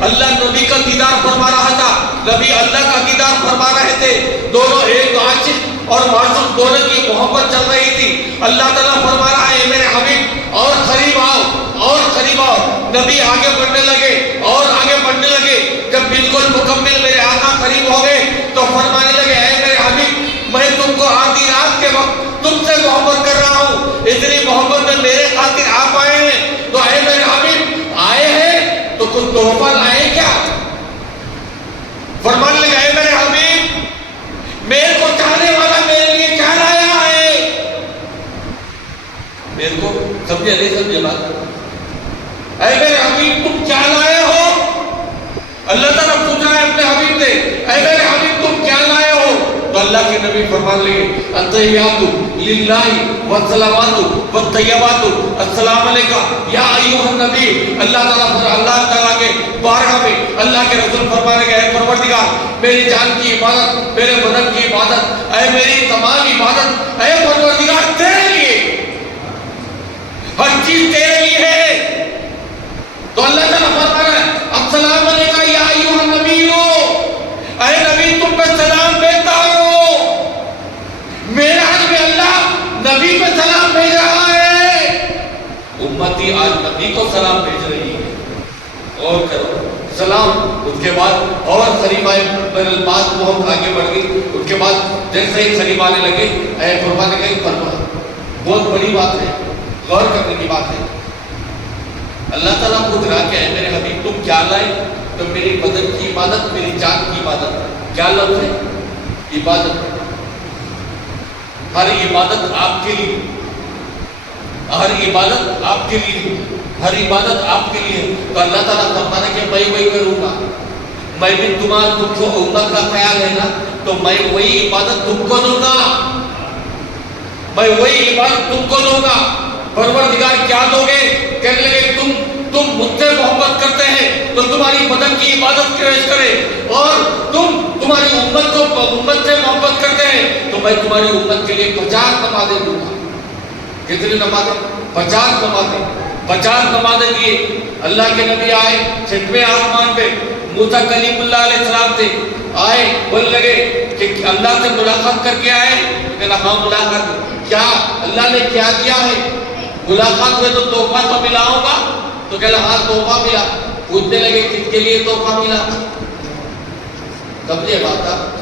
اللہ نبی کا دیدار فرما رہا تھا، نبی اللہ کا دیدار فرما رہے تھے، دونوں ایک عاشق اور معشوق دونوں کی محبت چل رہی تھی۔ اللہ تعالیٰ فرما رہا ہے میرے حبیب اور قریب آؤ اور قریب آؤ۔ نبی آگے بڑھنے لگے اور آگے بڑھنے لگے، جب بالکل مکمل میرے آقا قریب ہو گئے تو فرمانے لگے اے میرے حبیب میں تم کو آدھی رات کے وقت تم سے محبت کر رہا ہوں، اتنی محبت میں میرے خاطر آپ آئے ہیں، تو اے میرے حبیب آئے ہیں تو کچھ تحفہ لائے کیا؟ فرمانے لگے اے میرے حبیب میرے کو چاہنے والا میرے لیے کیا لایا ہے؟ میرے کو سمجھے نہیں سمجھے بات؟ اے میرے حبیب تم کیا لائے ہو؟ اللہ تعالیٰ پوچھ رہا ہے اپنے حبیب سے اے میرے حبیب تم کیا لائے ہو؟ تو اللہ کے نبی فرمان لگے التحیات للہ والصلوات والطیبات السلام علیکہ یا ایھا النبی۔ اللہ تعالیٰ کے بارگاہ میں اللہ کے رسول فرمانے گئے اے پروردگار میری جان کی عبادت، میرے بدن کی عبادت، اے میری تمام عبادت اے پروردگار تیرے لیے، ہر چیز تیرے لیے ہے۔ تو اللہ تعالیٰ فرما رہا ہے السلام علیکہ یا ایھا النبی، اے نبی تم پہ سلام بھیجتا ہوں۔ میرا حضرت اللہ نبی پہ سلام بھیج رہا ہے، امتی آج نبی کو سلام بھیج رہی ہے، اور کرو سلام۔ اس کے بعد اور قریب آئے، بات بہت آگے بڑھ گئی، اس کے بعد جیسے ہی قریب آنے لگے اے فرمانے گئے بہت بڑی بات ہے، غور کرنے کی بات ہے۔ اللہ تعالیٰ پوچھ رہا کہ اے میرے حبیب تم کیا لائے؟ تو میری بدن کی عبادت، میری جان کی عبادت۔ کیا لفظ ہے؟ عبادت۔ ہر عبادت آپ کے لیے، ہر عبادت آپ کے لیے، ہر عبادت آپ کے لیے۔ تو اللہ تعالیٰ فرمانا کہ میں وہی کروں گا، میں بھی تم کو امت کا خیال ہے نا تو میں وہی عبادت تم کو دوں گا، میں وہی عبادت تم کو دوں گا۔ پروردگار کیا دو گے؟ کہنے لگے تم مجھ سے محبت کرتے ہیں تو تمہاری بدن کی عبادت پیش کرے، اور تمہاری امت سے محبت کرتے ہیں تو میں تمہاری امت کے لیے 50 نمازیں دوں گا۔ کتنی نمازیں؟ 50 نمازیں۔ 50 نمازیں دیے۔ اللہ کے نبی آئے 6ویں آسمان پہ، موسیٰ کلیم اللہ علیہ السلام سے آئے، بولنے لگے کہ اللہ سے ملاقات کر کے آئے؟ کہنا ہاں ملاقات۔ کیا اللہ نے کیا دیا ہے؟ ملاقات ہوئے تو تحفہ تو ملا ہوگا؟ تو کہنا ہاں تحفہ ملا۔ پوچھنے لگے کس کے لیے تحفہ ملا؟ سمجھے بات آپ؟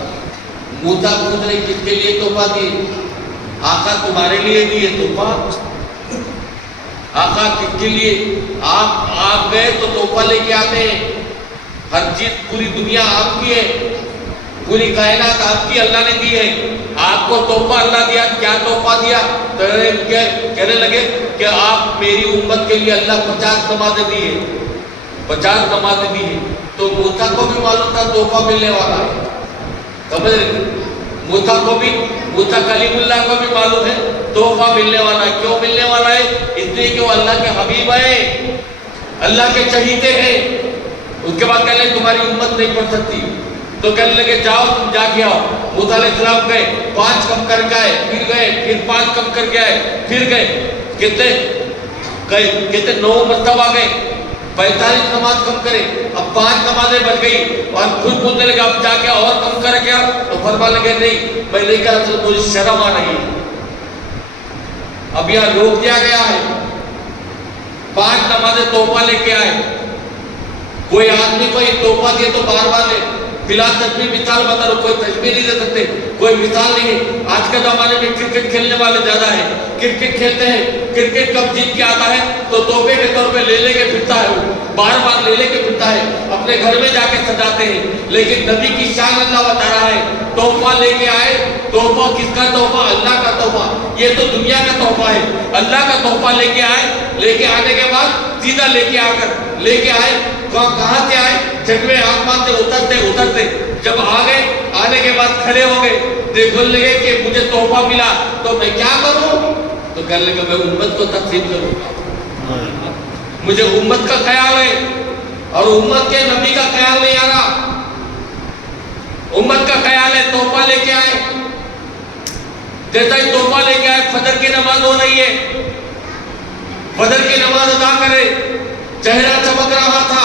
موسیٰ پوچھ رہے کس کے لیے تحفہ دیے؟ آقا تمہارے لیے دیے تحفہ۔ آقا کس کے لیے؟ آپ گئے تو تحفہ لے کے آتے ہیں، ہر چیز پوری دنیا آپ کی ہے، پوری کائنات آپ کی اللہ نے دی ہے، آپ کو تحفہ اللہ دیا۔ کیا تحفہ دیا؟ کہنے لگے کہ آپ میری امت کے لیے اللہ 50 نمازیں دی ہے، 50 نمازیں دی ہے۔ تو موسیٰ کو بھی معلوم تھا تحفہ ملنے والا ہے، سمجھ رہے؟ موسیٰ کو بھی، موسیٰ کلیم اللہ کو بھی معلوم ہے تحفہ ملنے والا ہے۔ کیوں ملنے والا ہے؟ اس لیے کہ وہ اللہ کے حبیب ہیں، اللہ کے چہیتے ہیں۔ اس کے بعد کہنے لگے تمہاری امت نہیں پڑھ سکتی، تو کہنے لگے جاؤ تم جا کے آؤ۔ موسیٰ علیہ السلام گئے، 5 کم کر کے آئے، پھر گئے، پھر 5 کم کر کے آئے، پھر گئے، کتنے 9 مرتبہ گئے، 45 نماز کم کرے، اب 5 نمازیں بچ گئی، اور خود پوچھنے لگے اب جا کے اور کم کر کے آؤ۔ تو فرمانے لگے نہیں میں نہیں کہا، تو مجھے شرم آ رہی ہے، اب یہاں روک دیا گیا ہے۔ 5 نمازیں تحفہ لے کے آئے۔ کوئی آدمی کوئی تحفہ دیے تو بار بار لے۔ فی الحال تشبیہ مثال بتا رہا ہوں، کوئی تشبیہ نہیں دے سکتے، کوئی مثال نہیں ہے۔ آج کے زمانے میں کرکٹ کھیلنے والے زیادہ ہیں، کرکٹ کھیلتے ہیں، کرکٹ کب جیت کے آتا ہے تو تحفے کے طور پہ لے کے پھرتا ہے، وہ بار بار لے کے پھرتا ہے، اپنے گھر میں جا کے سجاتے ہیں۔ لیکن نبی کی شان اللہ بتا رہا ہے، تحفہ لے کے آئے۔ تحفہ کس کا تحفہ؟ اللہ کا تحفہ۔ یہ تو دنیا کا تحفہ ہے، اللہ کا تحفہ لے کے آئے۔ لے کے آنے کے بعد سیدھا لے کے آ کر لے کے آئے، کہاں سے آئے؟ 6ویں آسمان سے اترتے جب آ گئے، آنے کے بعد کھڑے ہو گئے، دیکھنے لگے کہ مجھے تحفہ ملا تو میں کیا کروں؟ تو کہنے لگے میں امت کو تقسیم کروں گا، مجھے امت کا خیال ہے، اور امت کے نبی کا خیال نہیں آ رہا، امت کا خیال ہے۔ تحفہ لے کے آئے، جیسا ہی تحفہ لے کے آئے، فجر کی نماز ہو رہی ہے، فجر کی نماز ادا کرے، چہرہ چمک رہا تھا،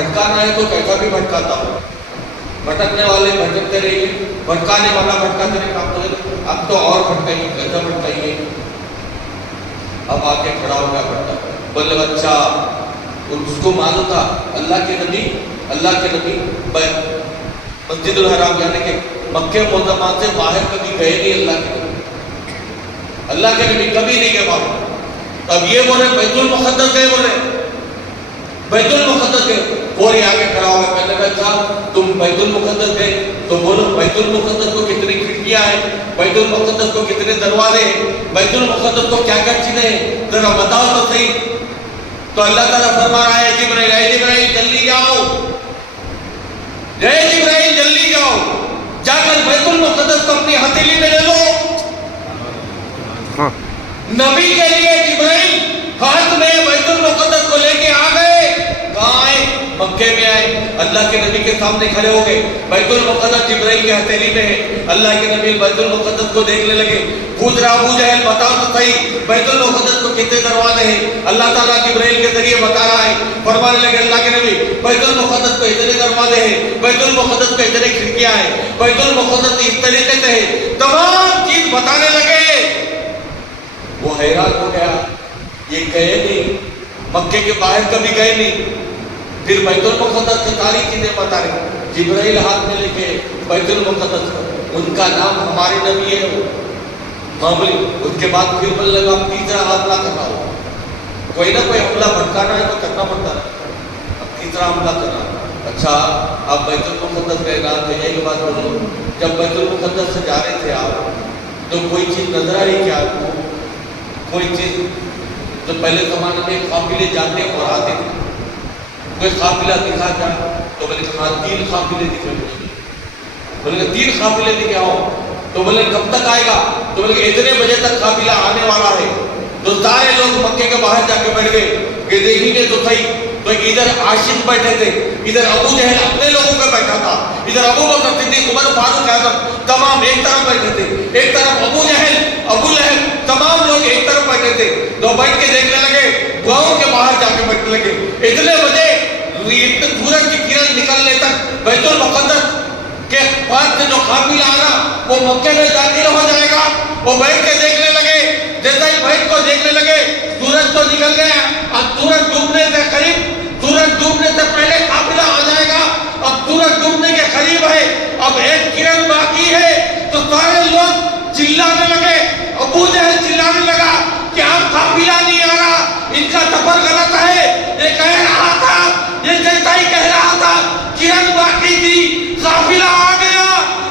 بھٹکانا ہے تو کیسا بھی بھٹکاتا ہو، بھٹکنے والے بھٹکتے رہیے، بھٹکانے والا بھٹکاتے رہے، کام کرے، اب تو اور بھٹکائیے، کیسا بھٹکائیے؟ اب آ کے کھڑا ہو گیا بھٹکا، بولے بچہ، اس کو معلوم تھا اللہ کے نبی مسجد الحرام یعنی کہ مکہ معظمہ سے باہر کبھی گئے نہیں، اللہ کے نبی کبھی نہیں گئے باہر۔ اب یہ بولے بیت المقدس گئے، بولے بیت المقدس گئے، فوری آگے کھڑا ہو گیا، پہلے بچہ تم بیت المقدس گئے تو بولو بیت المقدس کو کتنی کھڑکیاں ہیں، بیت المقدس کو کتنے دروازے ہیں، بیت المقدس کو کیا کیا چیزیں ہیں، ذرا بتاؤ تو صحیح۔ تو اللہ تعالیٰ فرما رہا ہے جبرائیل جلدی جاؤ، جبرائیل جلدی جاؤ، جا کر بیت المقدس کو اپنی ہتھیلی میں لے لو۔ نبی کے لیے جبرائیل ہاتھ میں بیت المقدس کو لے کے آ گئے، کہاں آئے؟ مکے میں آئے، اللہ کے نبی کے سامنے کھڑے ہو گئے، بیت المقدس جبرائیل کے ہتھیلی میں ہے، اللہ کے نبی بیت المقدس کو دیکھنے لگے، پوچھ رہا ابو جہل بتاؤ تو صحیح بیت المقدس کو کتنے دروازے ہیں؟ اللہ تعالیٰ جبرائیل کے ذریعے بتا رہا ہے، فرمانے لگے اللہ کے نبی بیت المقدس کو اتنے دروازے ہیں، بیت المقدس کو اتنے کھڑکیاں ہیں، بیت المقدس اس طریقے سے ہے، تمام چیز بتانے لگے۔ وہ حیران ہو گیا، یہ گئے نہیں، مکے کے باہر کبھی گئے نہیں، پھر بیت المقدس کی ساری چیزیں بتا رہے، جبرائیل ہاتھ میں لے کے بیت المقدس، ان کا نام ہمارے نبی ہے معمولی۔ اس کے بعد پھر بولنے لگا اب تیسرا حملہ کرنا ہو، کوئی نہ کوئی حملہ بھٹکانا ہے تو کرنا پڑتا ہے، اب تیسرا حملہ کرنا۔ اچھا آپ بیت المقدس کا اعلان ہے، ایک بات بولو، جب بیت المقدس سے جا رہے تھے آپ تو کوئی چیز نظر آئی کیا آپ کو؟ کوئی چیز؟ تو پہلے زمانے میں قافلے جاتے اور آتے تھے، کوئی قافلہ دکھا جائے تو بولے کہ ہاں 3 قافلے دکھے، بولے 3 قافلے دکھے آؤ، تو بولے کب تک آئے گا؟ تو بولے کہ اتنے بجے تک قافلہ آنے والا ہے۔ تو سارے لوگ مکے کے باہر جا کے بیٹھ گئے کہ دیکھیں گے تو صحیح، تو ادھر عاشق بیٹھے تھے، ادھر ابو جہل اپنے لوگوں پہ بیٹھا تھا، ادھر ابو بکر صدیق عمر فاروق اعظم تمام ایک طرف بیٹھے تھے، ایک طرف ابو جہل ابو لہب تمام لوگ ایک طرف بیٹھے تھے، تو بیٹھ کے دیکھنے لگے، گاؤں کے باہر جا کے بیٹھنے لگے، اتنے بجے سورج کی کرن نکلنے تک بیت المقدس کے پاس سے جو قافلہ آ رہا وہ مکے میں داخل ہو جائے گا۔ وہ بیٹھ کے دیکھنے لگے، جیسا ہی بیٹھ کو دیکھنے لگے سورج تو نکل گیا، اب سورج ڈوبنے سے قریب، سورج ڈوبنے سے پہلے قافلہ آ جائے گا، اب سورج ڈوبنے کے قریب ہے، اب ایک کرن باقی ہے۔ تو سارے لوگ چلانے لگے، ابو جہل چلانے لگا کہ اب قافلہ نہیں آ رہا، ان کا سفر غلط ہے، یہ کہہ رہا تھا، یہ جیسا ہی کہہ رہا تھا کرن باقی تھی، قافلہ آ گیا،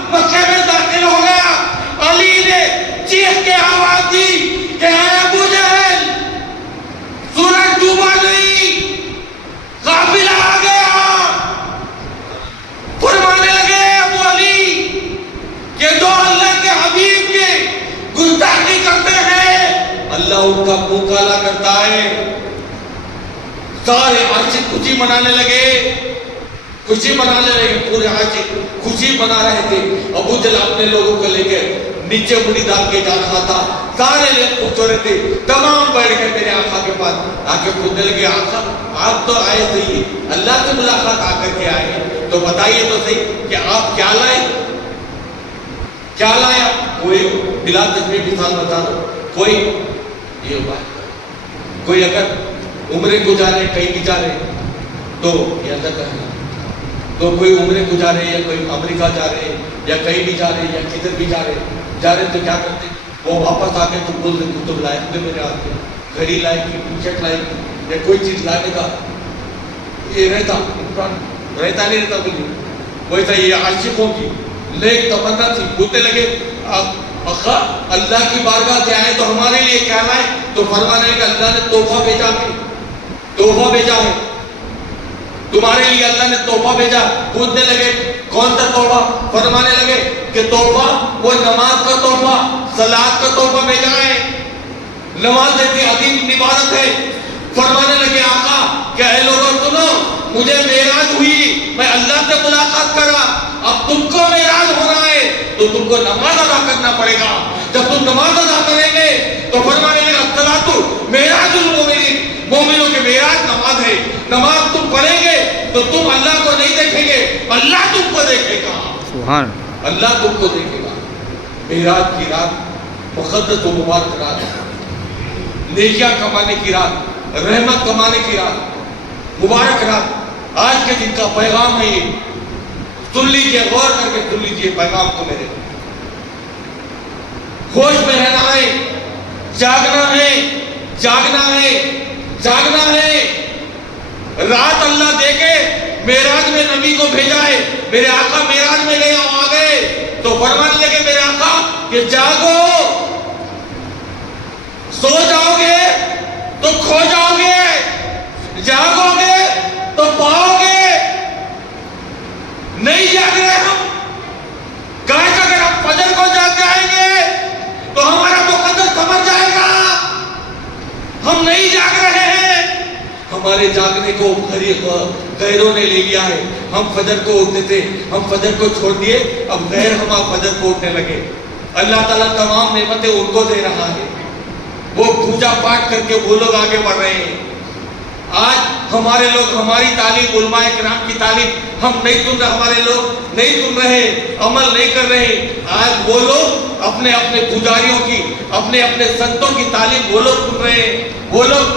مکے میں داخل ہو گیا۔ علی نے چیخ کے آواز دی کہ اے ابو جہل، سورج ڈوبا نہیں، قافلہ آ گیا۔ فرمانے لگے ابو علی کہ جو اللہ کے حبیب کے گستاخی کرتے ہیں اللہ ان کا منہ کالا کرتا ہے۔ سارے عاشق خوشی منانے لگے، خوشی منانے لگے، پورے عاشق خوشی منا رہے تھے۔ ابو جہل اپنے لوگوں کو لے کے نیچے مڑی ڈال کے جا رہا تھا، سارے لوگ خوش ہو رہے تھے، تمام بیٹھ گئے میرے آقا کے پاس، آ کے پوچھنے لگے آقا آپ تو آئے صحیح، اللہ سے ملاقات آ کر کے آئے ہیں، تو بتائیے تو صحیح کہ آپ کیا لائے، کیا لایا؟ کوئی بلا تشبیہ مثال بتا دو، کوئی یہ بات، کوئی اگر عمرے کو جا رہے کہیں بھی جا رہے تو یہ اندر کہنا، تو کوئی عمرے کو جا رہے یا کوئی امریکہ جا رہے یا کہیں بھی جا رہے یا کدھر بھی جا رہے تو کیا کرتے؟ وہ واپس آ کے تم بول رہے تم لائے تھے میرے ہاتھ میں، گھڑی لائے گی، ٹی شرٹ لائے گی یا کوئی چیز لانے کا یہ رہتا نہیں رہتا، بولیے ویسا یہ عاشقوں کی لیک تمنا تھی، بولتے لگے آقا اللہ کی بارگاہ سے آئے تو ہمارے لیے کیا لائے؟ تو فرمانے لگے اللہ نے تحفہ بھیجا ہے، تحفہ بھیجا ہے تمہارے لیے، اللہ نے تحفہ بھیجا۔ پوچھنے لگے کون سا تحفہ؟ فرمانے لگے کہ تحفہ وہ نماز کا تحفہ، صلاۃ کا تحفہ بھیجا ہے، نماز ایسی عظیم عبادت ہے۔ فرمانے لگے آقا کہ اے لوگوں سنو، مجھے معراج ہوئی، میں اللہ سے ملاقات کرا، اب تم کو معراج ہو رہا ہے تو تم کو نماز ادا کرنا پڑے گا۔ جب تم نماز ادا کریں گے تو فرمانے لگا الصلاۃ معراج المومنین، مومنوں کے معراج نماز ہے، نماز تم پڑھیں گے تو تم اللہ کو نہیں دیکھیں گے، اللہ تم کو دیکھے گا، سبحان اللہ تم کو دیکھے گا۔ معراج کی رات مقدس و مبارک رات ہے، نیکیاں کمانے کی رات، رحمت کمانے کی رات، مبارک رات۔ آج کے دن کا پیغام ہے یہ، سن لیجیے، غور کر کے سن لیجیے پیغام کو میرے۔ ہوش میں رہنا ہے، جاگنا ہے، جاگنا ہے، جاگنا ہے۔ رات اللہ دے کے معراج میں نبی کو بھیجا ہے، میرے آقا معراج میں لے آ گئے تو فرمان لگے میرے آقا کہ جاگو، سو جاؤ گے تو کھو جاؤ گے، جاگو گے تو پاؤ گے۔ نہیں جاگ رہے ہم، کہا کہ اگر ہم فجر کو جاگ جائیں گے تو ہمارا مقدس سمجھ جائے گا، ہم نہیں جاگ رہے ہیں۔ ہمارے جاگنے کو غیروں نے لے لیا ہے۔ ہم فجر کو اٹھتے تھے، ہم فجر کو چھوڑ دیے، اب غیر ہمارا فجر کو اٹھنے لگے۔ اللہ تعالیٰ تمام نعمتیں ان کو دے رہا ہے، وہ پوجا پاٹ کر کے وہ لوگ آگے بڑھ رہے ہیں۔ آج ہمارے لوگ، ہماری تعلیم، علماء کرام کی تعلیم ہم نہیں سن رہے، ہمارے لوگ نہیں سن رہے، عمل نہیں کر رہے۔ آج وہ لوگ اپنے اپنے پجاریوں کی، اپنے اپنے سنتوں کی تعلیم وہ لوگ سن رہے ہیں، وہ لوگ